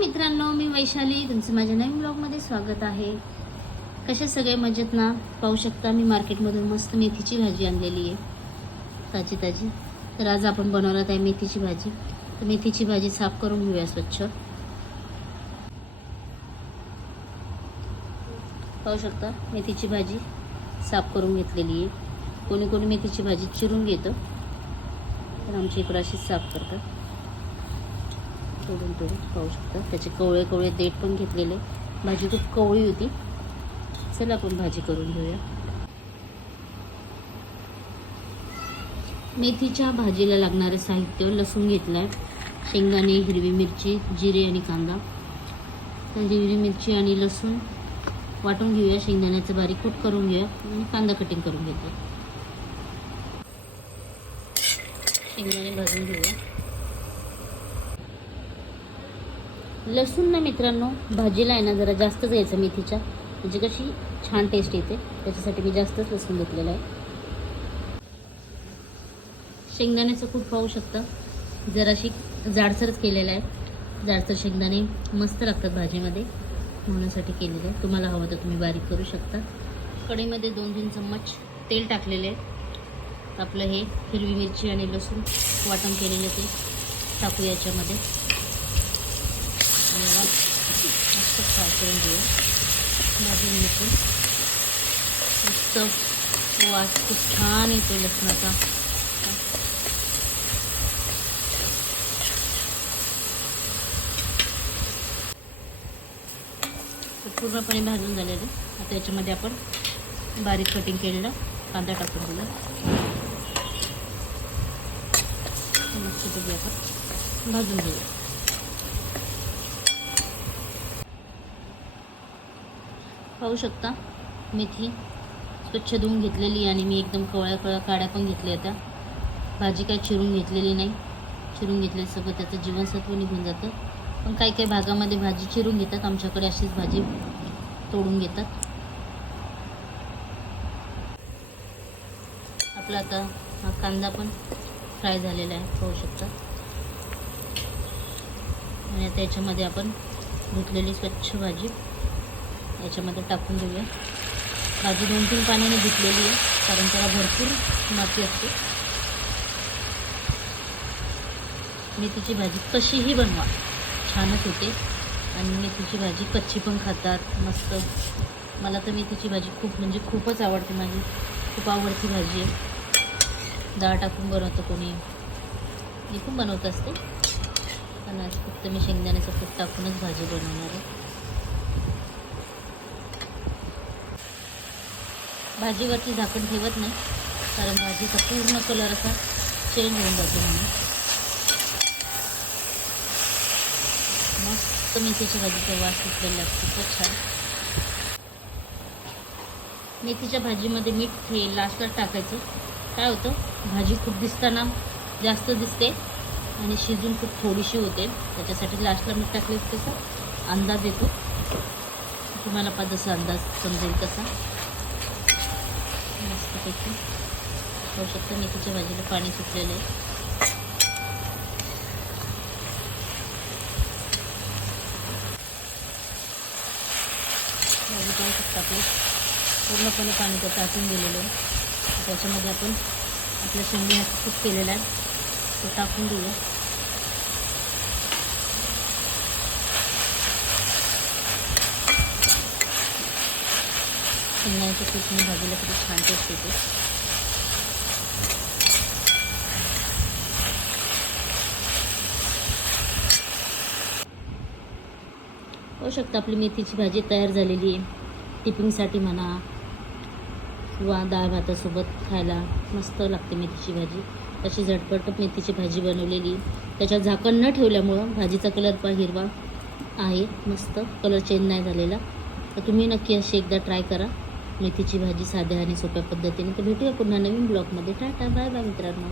मित्रांनो मी वैशाली. तुमचं माझ्या नवीन ब्लॉगमध्ये स्वागत आहे. कसे सगळे मजेत ना? पाहू शकता मी मार्केटमधून मस्त मेथीची भाजी आणलेली आहे. ताजी ताजी. तर आज आपण बनवणार आहे मेथीची भाजी. तर मेथीची भाजी साफ करून घेऊया स्वच्छ. पाहू शकता मेथीची भाजी साफ करून घेतलेली आहे. कोणी कोणी मेथीची भाजी चिरून घेतं तर आमच्या इकडं अशीच साफ करतात. सोडून तुम्ही पाहू शकता. त्याचे कवळे कवळे देठ पण घेतलेले. भाजी खूप कवळी होती. चला आपण भाजी करून घेऊया. मेथीच्या भाजीला लागणारं साहित्य लसूण घेतलं आहे शेंगदाणे हिरवी मिरची जिरे आणि कांदा. तर हिरवी मिरची आणि लसूण वाटून घेऊया. शेंगदाण्याचं बारीक कूट करून घेऊया. आणि कांदा कटिंग करून घेतो शेंगदाणे भाजून घेऊया. लसूण ना मित्रांनो भाजीला आहे ना जरा जास्तच घ्यायचं मेथीच्या. म्हणजे कशी छान टेस्ट येते. त्याच्यासाठी मी जास्तच लसूण घेतलेलं आहे. शेंगदाण्याचं खूप पाहू शकता. जराशी जाडसरच केलेलं आहे. जाडसर शेंगदाणे मस्त लागतात भाजीमध्ये. म्हणण्यासाठी केलेलं आहे. तुम्हाला हवं तर तुम्ही बारीक करू शकता. कढईमध्ये दोन तीन चम्मच तेल टाकलेले आहे. आपलं हे हिरवी मिरची आणि लसूण वाटण केलेलं ते टाकू याच्यामध्ये. मस्त फ्राय करून घेऊ भाजून घेतो मस्त वास खूप छान येतो लसणाचा पूर्णपणे भाजून झालेलं. आता याच्यामध्ये आपण बारीक कटिंग केलेला कांदा टाकून दिला मस्त आपण भाजून घेऊया. पाहू शकता. मेथी स्वच्छ धुवून घेतलेली आणि मी एकदम कवळ्या कवळ्या काड्या पण घेतल्या होत्या भाजी काय चिरून घेतलेली नाही. चिरून घेतल्यासोबत सगळं त्याचं जीवनसत्व निघून जातं. पण काही काही भागामध्ये भाजी चिरून घेतात. आमच्याकडे अशीच भाजी तोडून घेतात. आपला आता हा कांदा पण फ्राय झालेला आहे. पाहू शकता. आणि आता याच्यामध्ये आपण धुतलेली स्वच्छ भाजी. याच्यामध्ये टाकून देऊया. भाजी दोन तीन पाण्याने धुतलेली आहे. कारण त्याला भरपूर माती असते. मेथीची भाजी कशीही बनवा. छानच होते. आणि मेथीची भाजी कच्ची पण खातात. मस्त. मला तर मेथीची भाजी खूप म्हणजे खूपच आवडते माझी. खूप आवडती भाजी आहे. डाळ टाकून बनवतं कोणी. मी पण बनवत असते. पण आज फक्त मी शेंगदाण्याचं कूट टाकूनच भाजी बनवणार आहे. भाजीवरती झाकण ठेवत नाही कारण भाजीचा पूर्ण कलर असा चेंज होऊन जातो म्हणून. मस्त मेथीची भाजीचा वास सुटलेला खूपच छान. मेथीच्या भाजीमध्ये मीठ हे लास्टला टाकायचं. काय होतं? भाजी खूप दिसताना जास्त दिसते आणि शिजून खूप थोडीशी होते. त्याच्यासाठी लास्टला मीठ टाकले तसा अंदाज येतो. तुम्हाला पण जसा अंदाज समजेल तसा. मस्तपैकी. पाहू शकतो. मेथीच्या भाजीला पाणी सुटलेलं आहे. भाजी पाहू शकता आपलं. पूर्णपणे पाणी त्याचं टाकून दिलेलं आहे. त्याच्यामध्ये आपण आपल्या शेंगण्याचं खूप केलेला आहे. तो टाकून देऊया. शेंगण्याच्या कूटने भाजीला किती छान टेस्ट येते. होऊ शकतं आपली मेथीची भाजी तयार झालेली आहे. टिफिनसाठी म्हणा किंवा डाळ भातासोबत खायला मस्त लागते मेथीची भाजी. तशी झटपट मेथीची भाजी बनवलेली. त्याच्यात झाकण न ठेवल्यामुळं भाजीचा कलर पण हिरवा आहे. मस्त कलर चेंज नाही झालेला. तर तुम्ही नक्की अशी एकदा ट्राय करा. मेथीची भाजी साध्या आणि सोप्या पद्धतीने. तर भेटूया पुन्हा नवीन ब्लॉगमध्ये. टाटा बाय बाय मित्रांनो.